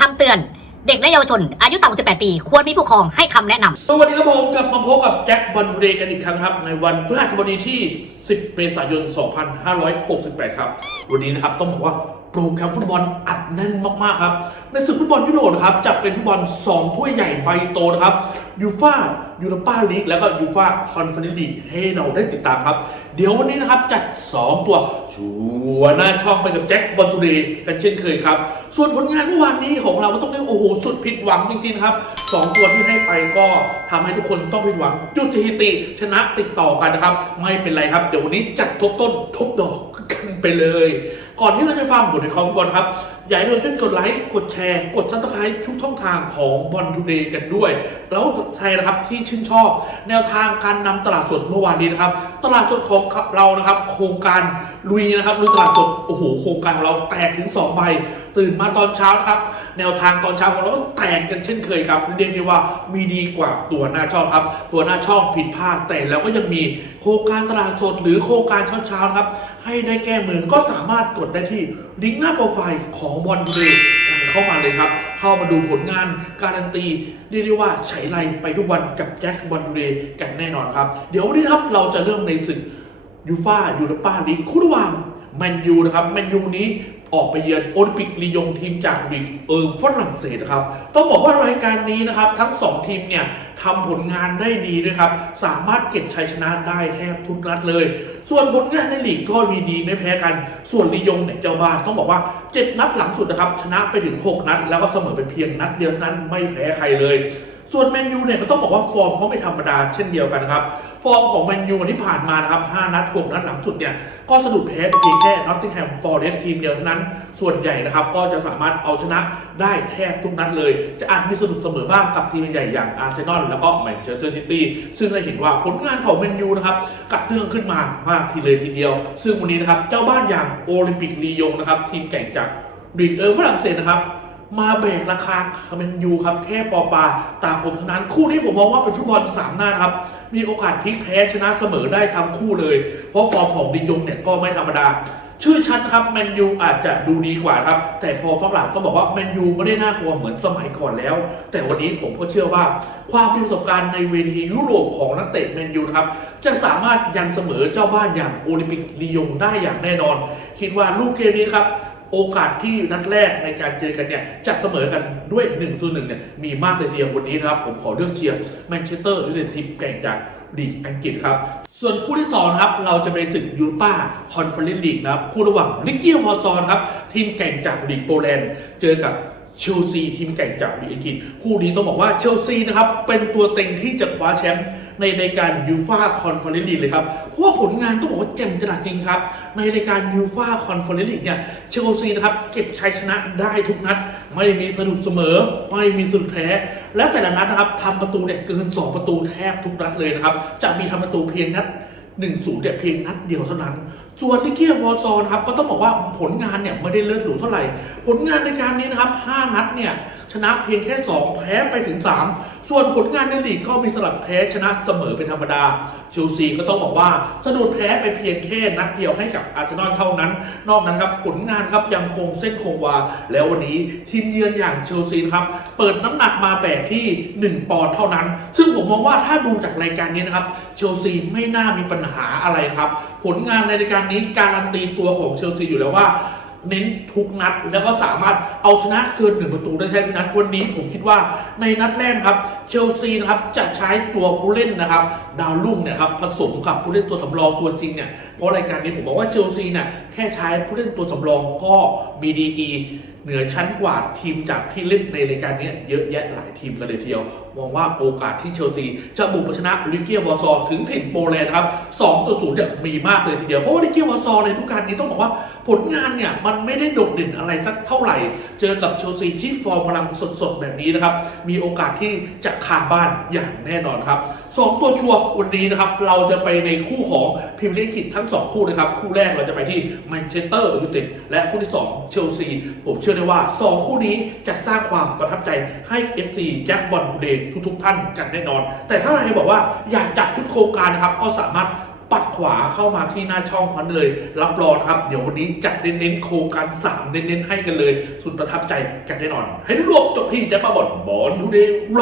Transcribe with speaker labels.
Speaker 1: คำเตือนเด็กและเยาวชน อายุต่ำกว่า18 ปี ควรมีผู้ปกครองให้คำแนะนำ
Speaker 2: สวัสดีครับผมกลับมาพบกับแจ็คบอลทูเดย์กันอีกครั้งครับ ในวันพฤหัสบดีที่ 10 เมษายน 2568 ครับ วันนี้นะครับต้องบอกว่า โปรแกรมฟุตบอลอัดแน่นมากๆครับ ในศึกฟุตบอลยุโรปนะครับจะเป็นฟุตบอล2ถ้วยใหญ่ใบโตนะครับยูฟ่ายูโรป้าลีกแล้วก็ยูฟ่าคอนเฟอเรนซ์ลีกให้เราได้ติดตามครับ เดี๋ยววันนี้นะครับจัด 2 ตัวชัวร์หน้าช่องไปกับแจ็คบอลทูเดย์กันเช่นเคยครับ ส่วนผลงานเมื่อวานนี้ของเราก็ต้องเรียกโอ้โหสุดผิดหวังจริงๆครับสองตัวที่ให้ไปก็ทำให้ทุกคนต้องผิดหวังจุดสถิติชนะติดต่อกันนะครับ ไม่เป็นไรครับ เดี๋ยววันนี้จัดทบต้นทบดอก ไปเลย ก่อนที่เราจะฟังบทในคอมบอลครับอยากให้ทุกท่านกดไลค์กดแชร์ กดซับสไครต์ทุกช่องทางของบอลทูเดย์กันด้วย แล้วใครนะครับที่ชื่นชอบ แนวทางการนำตลาดสดเมื่อวานนี้นะครับ ตลาดสดของเรานะครับ โครงการลุยนะครับลุยตลาดสดโอ้โหโครงการของเราแตกถึงสองใบตื่นมาตอนเช้านะครับ แนวทางตอนเช้าของเราก็แตกกันเช่นเคยครับเรียกได้ว่ามีดีกว่าตัวหน้าช่องครับ ตัวหน้าช่องผิดพลาดแต่เราก็ยังมีโครงการตลาดสด หรือโครงการเช้าๆครับ ให้ได้แก้มือก็สามารถกดได้ที่ลิงก์หน้าโปรไฟล์ของบอลเดย์กันเข้ามาเลยครับ เข้ามาดูผลงานการันตีเรียกได้ว่าใช้ไรไปทุกวันกับแจ็คบอลเดย์กันแน่นอนครับ เดี๋ยววันนี้นะครับเราจะเริ่มในศึกยูฟ่ายูโรปาลีกคู่ระหว่างแมนยูนะครับแมนยูนี้ ออกไปเยือนโอลิมปิกลียงทีมจากลีกเอิงฝรั่งเศสนะครับ ต้องบอกว่ารายการนี้นะครับ ทั้ง 2 ทีมเนี่ยทำผลงานได้ดีด้วยครับ สามารถเก็บชัยชนะได้แทบทุกนัดเลย ส่วนผลงานในลีกก็มีดีไม่แพ้กัน ส่วนลียงเนี่ยเจ้าบ้านต้องบอกว่า 7 นัดหลังสุดนะครับ ชนะไปถึง 6 นัด แล้วก็เสมอเป็นเพียงนัดเดียวนั้นไม่แพ้ใครเลย ส่วนแมนยูเนี่ยก็ต้องบอกว่าฟอร์มเขาไม่ธรรมดาเช่นเดียวกันนะครับ ฟอร์มของแมนยูที่ผ่านมานะครับ 5 นัด 6 นัดหลังสุดเนี่ย ก็สะดุดแพ้เพียงแค่นอตติงแฮมฟอร์เรสทีมเดียวนั้น ส่วนใหญ่นะครับ ก็จะสามารถเอาชนะได้แทบทุกนัดเลย จะอาจมีสะดุดเสมอบ้างกับทีมใหญ่อย่างอาร์เซนอลแล้วก็แมนเชสเตอร์ซิตี้ซึ่งเราเห็นว่าผลงานของแมนยูนะครับกระเตื้องขึ้นมามากทีเลยทีเดียว ซึ่งวันนี้นะครับเจ้าบ้านอย่างโอลิมปิกลียงนะครับทีมแข่งจากลีกเออร์ฝรั่งเศสนะครับมาแบกราคาแมนยูครับแค่ปอปาตามผมเท่านั้นคู่นี้ผมมองว่าเป็นฟุตบอลสามหน้าครับ มีโอกาสพลิกแพ้ชนะเสมอได้ทั้งคู่เลย เพราะฟอร์มของดิยงเนี่ยก็ไม่ธรรมดา ชื่อชั้นครับแมนยูอาจจะดูดีกว่าครับ แต่พอฝรั่งก็บอกว่าแมนยูไม่ได้น่ากลัวเหมือนสมัยก่อนแล้ว แต่วันนี้ผมก็เชื่อว่า ความมีประสบการณ์ในเวทียุโรปของนักเตะแมนยูนะครับจะสามารถยังเสมอเจ้าบ้านอย่างโอลิมปิกลียงได้อย่างแน่นอน คิดว่าลูกเกมนี้ครับ โอกาสที่นัดแรกในการเจอกันเนี่ยจะเสมอกันด้วย1นต่อหนึ่งเนี่ยมีมากเลยทีเดียววันนี้นะครับ ผมขอเลือกเชียร์แมนเชสเตอร์ยูไนเต็ดทีมแก่งจากลีกอังกฤษครับ ส่วนคู่ที่2ครับเราจะไปศึกยูโรป้าคอนเฟอเรนซ์ลีกนะครับ คู่ระหว่างลิกเกียวอซอนครับ ทีมแก่งจากลีกโปแลนด์เจอกับเชลซีทีมแข่งจากลีกอังกฤษคู่นี้ต้องบอกว่าเชลซีนะครับเป็นตัวเต็งที่จะคว้าแชมป์ ในรายการยูฟาคอนเฟอเรนซ์ลีกเลยครับเพราะว่าผลงานต้องบอกว่าเจ๋งจรัสจริงครับ ในรายการยูฟาคอนเฟอเรนซ์ลีกเนี่ยเชลซีนะครับเก็บชัยชนะได้ทุกนัด ไม่มีสะดุดเสมอ ไม่มีสะดุดแพ้ และแต่ละนัดนะครับทำประตูเนี่ยเกิน 2 ประตูแทบทุกนัดเลยนะครับจะมีทำประตูเพียงนัด1นศูนย์เนี่ยเพียงนัดเดียวเท่านั้น ส่วนนิเกียวอร์ซอนครับก็ต้องบอกว่าผลงานเนี่ยไม่ได้เลิศหรูเท่าไหร่ ผลงานในการนี้นะครับ 5 นัดเนี่ยชนะเพียงแค่ 2 แพ้ไปถึง 3 ส่วนผลงานในลีกก็มีสลับแพ้ชนะเสมอเป็นธรรมดาเชลซีก็ต้องบอกว่าสะดุดแพ้ไปเพียงแค่นัดเดียวให้กับอาร์เซนอลเท่านั้น นอกนั้นครับผลงานครับยังคงเส้นคงวา แล้ววันนี้ทีมเยือนอย่างเชลซีครับเปิดน้ำหนักมาแบกที่ 1 ปอนด์เท่านั้น ซึ่งผมมองว่าถ้าดูจากรายการนี้นะครับเชลซีไม่น่ามีปัญหาอะไรครับ ผลงานในรายการนี้การันตีตัวของเชลซีอยู่แล้วว่า เน้นทุกนัด แล้วก็สามารถเอาชนะเกินหนึ่งประตูได้แทบทุกนัดวันนี้ผมคิดว่าในนัดแรกครับเชลซีนะครับจะใช้ตัวผู้เล่นนะครับ ดาวรุ่งเนี่ยครับผสมกับผู้เล่นตัวสำรองตัวจริงเนี่ยเพราะรายการนี้ผมบอกว่าเชลซีเนี่ยแค่ใช้ผู้เล่นตัวสำรองก็มีดีกี เหนือชั้นกว่าทีมจากที่เล่นในรายการนี้เยอะแยะหลายทีมกันเลยทีเดียวมองว่าโอกาสที่เชลซีจะบุกชนะลิเกียวอร์ซอถึงถิ่นโปแลนด์ครับ2ต่อ0เนี่ยมีมากเลยทีเดียวเพราะว่าลิเกียวอร์ซอในทุกการนี้ต้องบอกว่าผลงานเนี่ยมันไม่ได้โดดเด่นอะไรสักเท่าไหร่ เจอกับเชลซีที่ฟอร์มกำลังสดๆแบบนี้นะครับ มีโอกาสที่จะขาบ้านอย่างแน่นอนครับสองตัวชัวร์วันนี้นะครับ เราจะไปในคู่ของพรีเมียร์ลีกอังกฤษทั้ง2คู่นะครับ คู่แรกเราจะไปที่แมนเชสเตอร์ยูไนเต็ดและคู่ที่2เชลซีผมเชื่อได้ว่า 2 คู่นี้จะสร้างความประทับใจให้ FC แจ็คบอลทูเดย์ทุก ๆ ท่านกันแน่นอน แต่ถ้าใครบอกว่าอยากจัดชุดโครงการนะครับก็สามารถปัดขวาเข้ามาที่หน้าช่องเขาเลย รับรองครับ เดี๋ยววันนี้จัดเน้นๆโครงการสามเน้นๆให้กันเลย สุดประทับใจกันแน่นอน ให้ทุกรวมจบที่แจ็คบอลบอลทูเดย์ไร